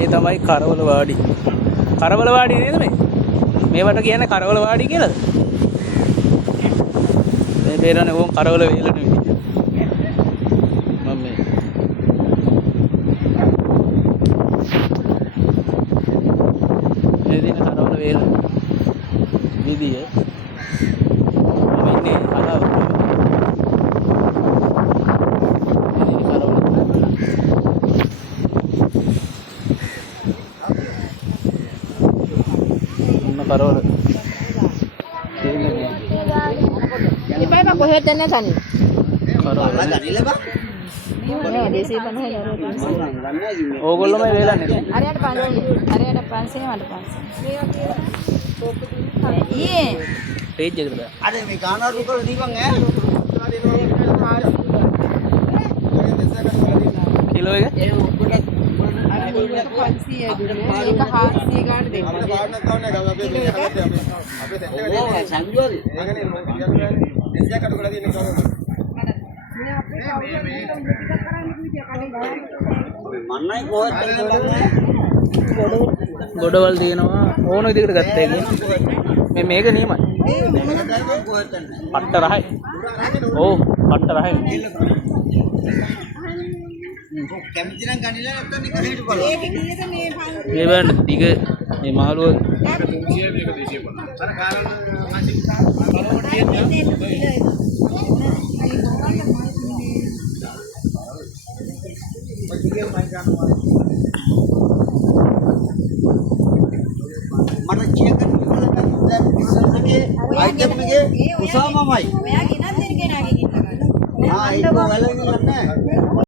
මේ තමයි කරවල වාඩි. කරවල වාඩි නේද මේ? මේවට කියන්නේ කරවල වාඩි කියලාද? මේ බේරනේ ඕම් කරවල වේලන විදිහ. මම මේ දින කරවල වේලන විදිය. මම ඉන්නේ අහව. කරවල ඉතින් බයි කොහෙද යන්නේ තනි කරවල ගනිල බා මේ 250 ඕගොල්ලෝම වේලන්නේ අරයට 500 අරයට 500 මට 500 ඊයේ පේජ් එකට දාන්න අර මේ ගානාරු කරලා දීපන් ඈ කිලෝ එක ඒක 500 දුන්නේ ඒක 400 ගාන දෙන්න ගොඩවල් තියෙනවා ඕන විදිහකට ගත්තා මේ මේක නියමයි පට්ට රහයි ඔව් පට්ට රහයි කැමති නම් ගනිලා නැත්නම් නිකන් හිටු බලන්න. ඒක කීයද මේ මේ බලන්න ටික මේ මාළුව අර කාරණා මාසික බලවට තියෙනවා. මට චෙක් කරලා ඉස්සරහේ අයිටම් එකේ උසාමමයි. ඔයා ගෙනත් දෙන කෙනාගේ කින්න ගන්න ඒක වැලගෙන නැහැ.